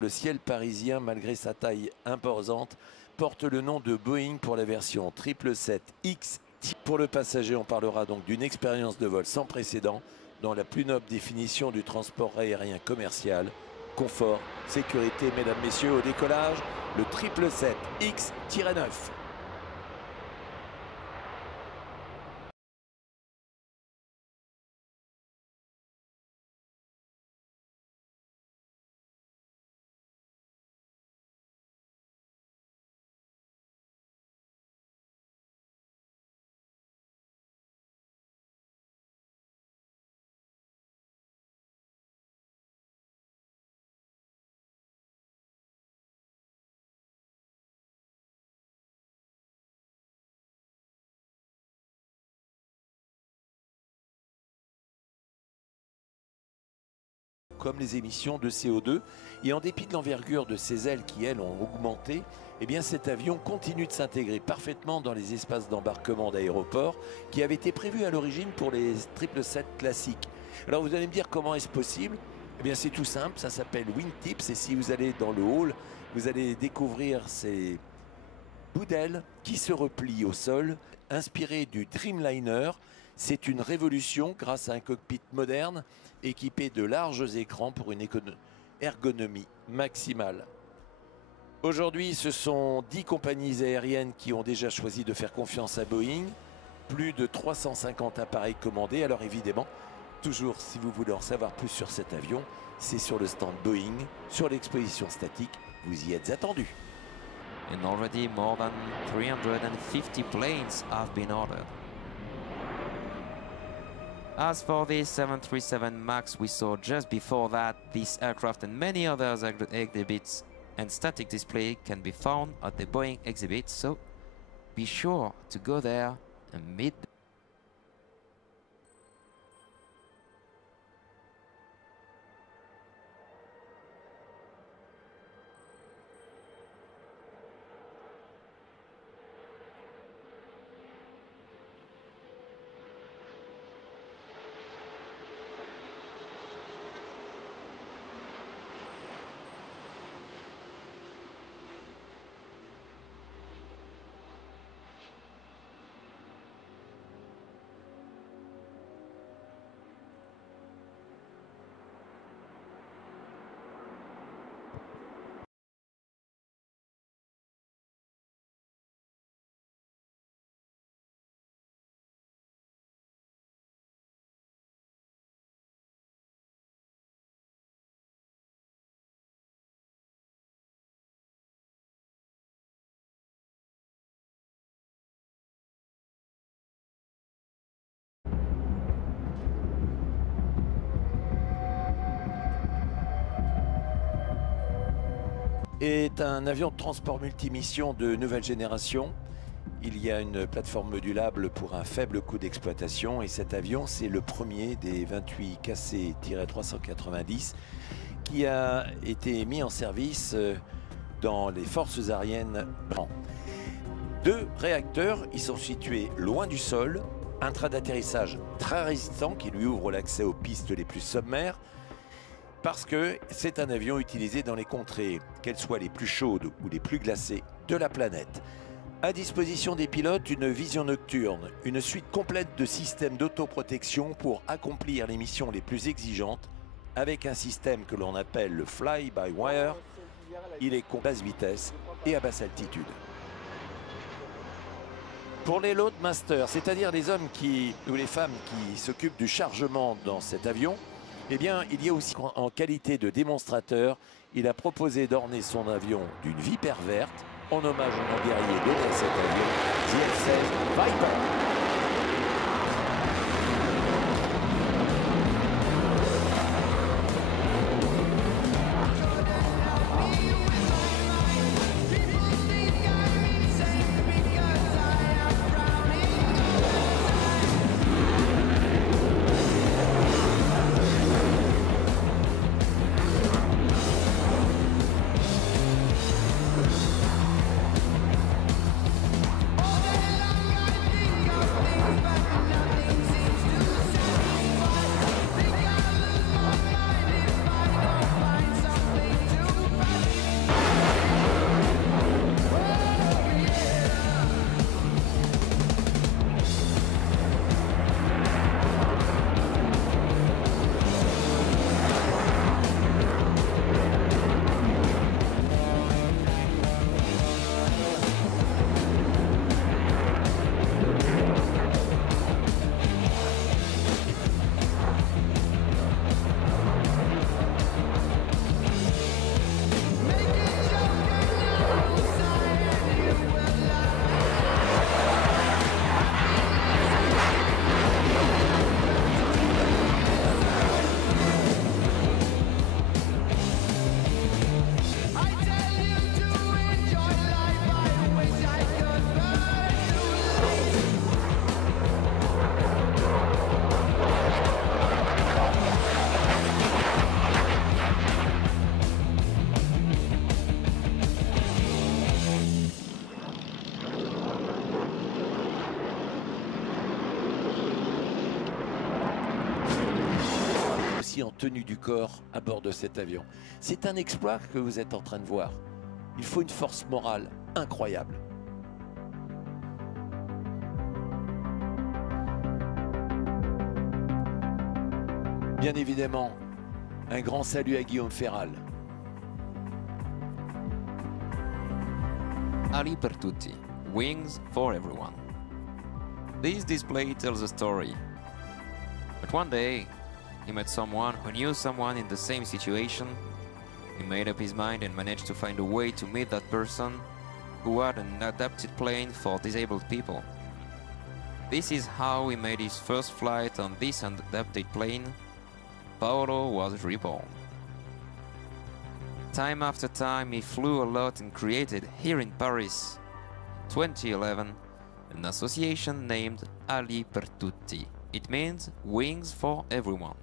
Le ciel parisien, malgré sa taille imposante, porte le nom de Boeing pour la version 777X. Pour le passager, on parlera donc d'une expérience de vol sans précédent dans la plus noble définition du transport aérien commercial. Confort, sécurité, mesdames, messieurs, au décollage, le 777X-9. Comme les émissions de CO2. Et en dépit de l'envergure de ses ailes qui, elles, ont augmenté, eh bien cet avion continue de s'intégrer parfaitement dans les espaces d'embarquement d'aéroports qui avaient été prévus à l'origine pour les 777 classiques. Alors vous allez me dire comment est-ce possible? Eh bien c'est tout simple, ça s'appelle Wingtips et si vous allez dans le hall, vous allez découvrir ces bouts d'ailes qui se replient au sol, inspirés du Dreamliner. C'est une révolution grâce à un cockpit moderne équipé de larges écrans pour une ergonomie maximale. Aujourd'hui, ce sont 10 compagnies aériennes qui ont déjà choisi de faire confiance à Boeing. Plus de 350 appareils commandés. Alors évidemment, toujours si vous voulez en savoir plus sur cet avion, c'est sur le stand Boeing, sur l'exposition statique. Vous y êtes attendus. And already more than 350 planes have been ordered. As for the 737 MAX we saw just before that, this aircraft and many others exhibits and static display can be found at the Boeing exhibit, so be sure to go there and meet them. Est un avion de transport multimission de nouvelle génération. Il y a une plateforme modulable pour un faible coût d'exploitation et cet avion, c'est le premier des 28 KC-390 qui a été mis en service dans les forces aériennes. 2 réacteurs, ils sont situés loin du sol, un train d'atterrissage très résistant qui lui ouvre l'accès aux pistes les plus sommaires, parce que c'est un avion utilisé dans les contrées, qu'elles soient les plus chaudes ou les plus glacées de la planète. À disposition des pilotes, une vision nocturne, une suite complète de systèmes d'autoprotection pour accomplir les missions les plus exigeantes, avec un système que l'on appelle le fly-by-wire. Il est à basse vitesse et à basse altitude. Pour les loadmasters, c'est-à-dire les hommes ou les femmes qui s'occupent du chargement dans cet avion, eh bien, il y a aussi, en qualité de démonstrateur, il a proposé d'orner son avion d'une vipère verte en hommage au nom guerrier donné à cet avion, the F-16 Viper. aussi en tenue du corps à bord de cet avion. C'est un exploit que vous êtes en train de voir. Il faut une force morale incroyable. Bien évidemment, un grand salut à Guillaume Ferral. Ali Pertutti, Wings for Everyone. This display tells a story. But one day, he met someone who knew someone in the same situation. He made up his mind and managed to find a way to meet that person who had an adapted plane for disabled people. This is how he made his first flight on this adapted plane. Paolo was reborn. Time after time he flew a lot and created here in Paris, in 2011, an association named Ali Pertutti. It means Wings for Everyone.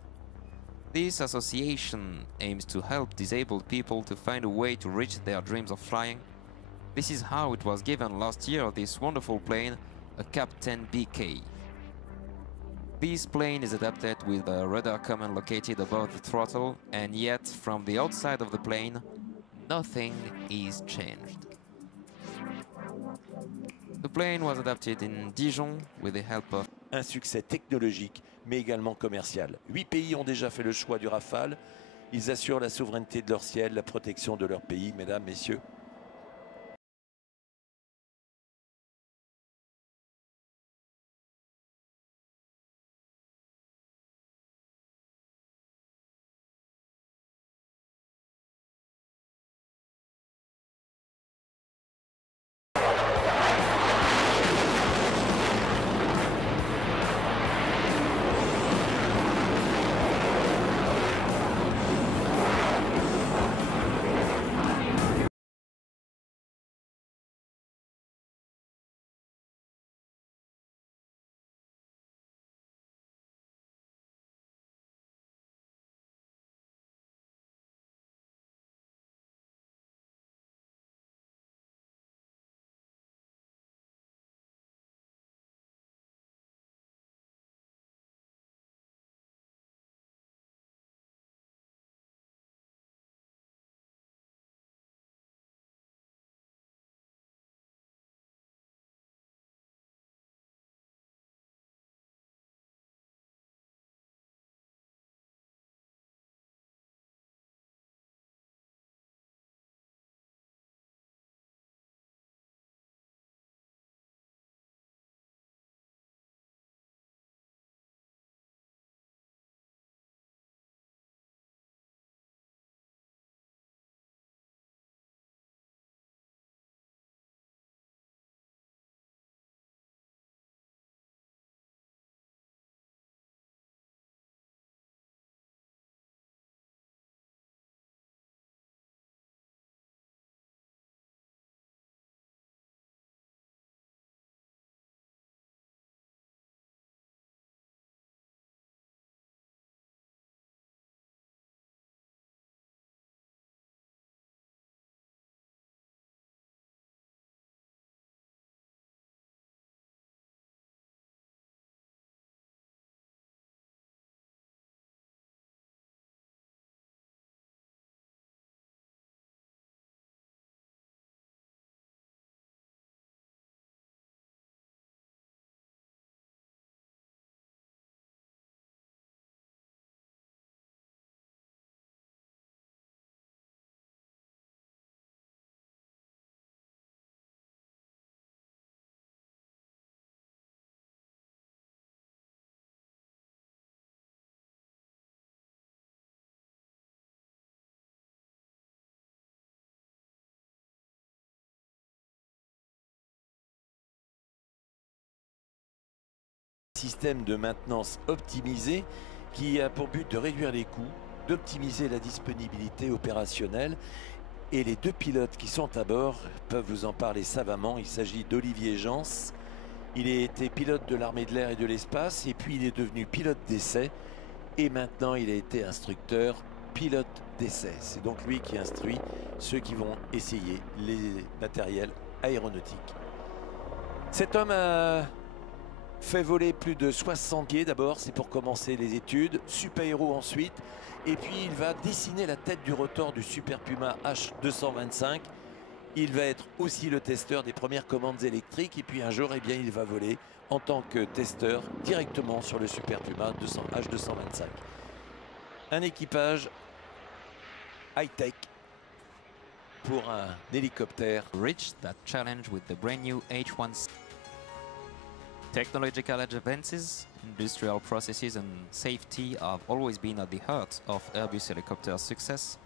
This association aims to help disabled people to find a way to reach their dreams of flying. This is how it was given last year, this wonderful plane, a Captain BK. This plane is adapted with a radar command located above the throttle, and yet from the outside of the plane, nothing is changed. The plane was adapted in Dijon with the help of un succès technologique, mais également commercial. 8 pays ont déjà fait le choix du Rafale. Ils assurent la souveraineté de leur ciel, la protection de leur pays, mesdames, messieurs. Système de maintenance optimisé qui a pour but de réduire les coûts, d'optimiser la disponibilité opérationnelle. Et les deux pilotes qui sont à bord peuvent vous en parler savamment. Il s'agit d'Olivier Jans. Il a été pilote de l'armée de l'air et de l'espace, et puis il est devenu pilote d'essai. Et maintenant, il a été instructeur pilote d'essai. C'est donc lui qui instruit ceux qui vont essayer les matériels aéronautiques. Cet homme a fait voler plus de 60 pieds d'abord, c'est pour commencer les études, Super Héros ensuite, et puis il va dessiner la tête du rotor du Super Puma H225. Il va être aussi le testeur des premières commandes électriques, et puis un jour, eh bien, il va voler en tant que testeur directement sur le Super Puma H225. Un équipage high-tech pour un hélicoptère. Reached that challenge with the brand new H1. Technological advances, industrial processes and safety have always been at the heart of Airbus helicopter success.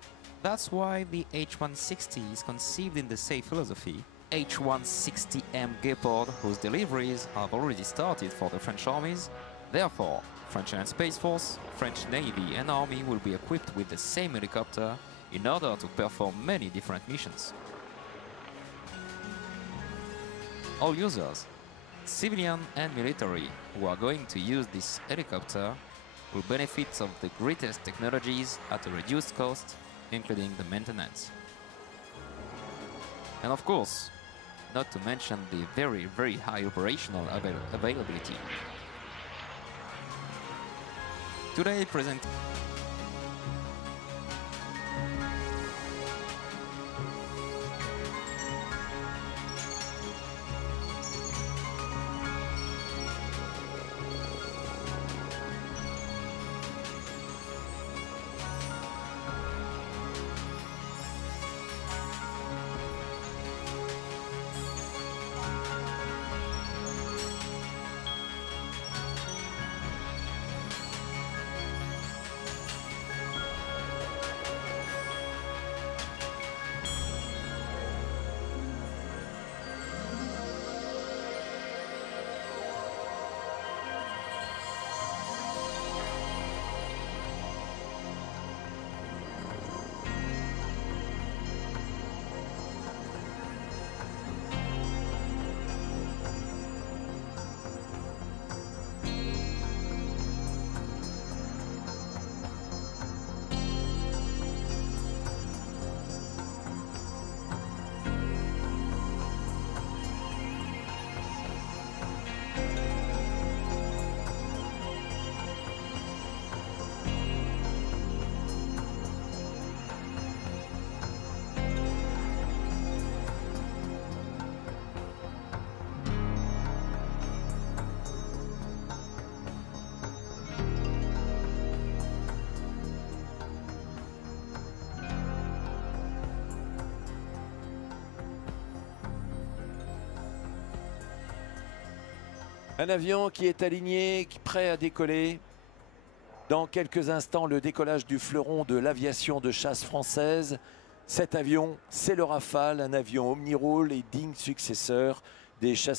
That's why the H160 is conceived in the same philosophy. H160M Gepard, whose deliveries have already started for the French armies. Therefore, French Land Space Force, French Navy and Army will be equipped with the same helicopter in order to perform many different missions. All users, civilian and military, who are going to use this helicopter will benefit of the greatest technologies at a reduced cost, including the maintenance. And of course, not to mention the very high operational availability. Today present. Un avion qui est aligné, prêt à décoller. Dans quelques instants, le décollage du fleuron de l'aviation de chasse française. Cet avion, c'est le Rafale, un avion omnirôle et digne successeur des chasseurs.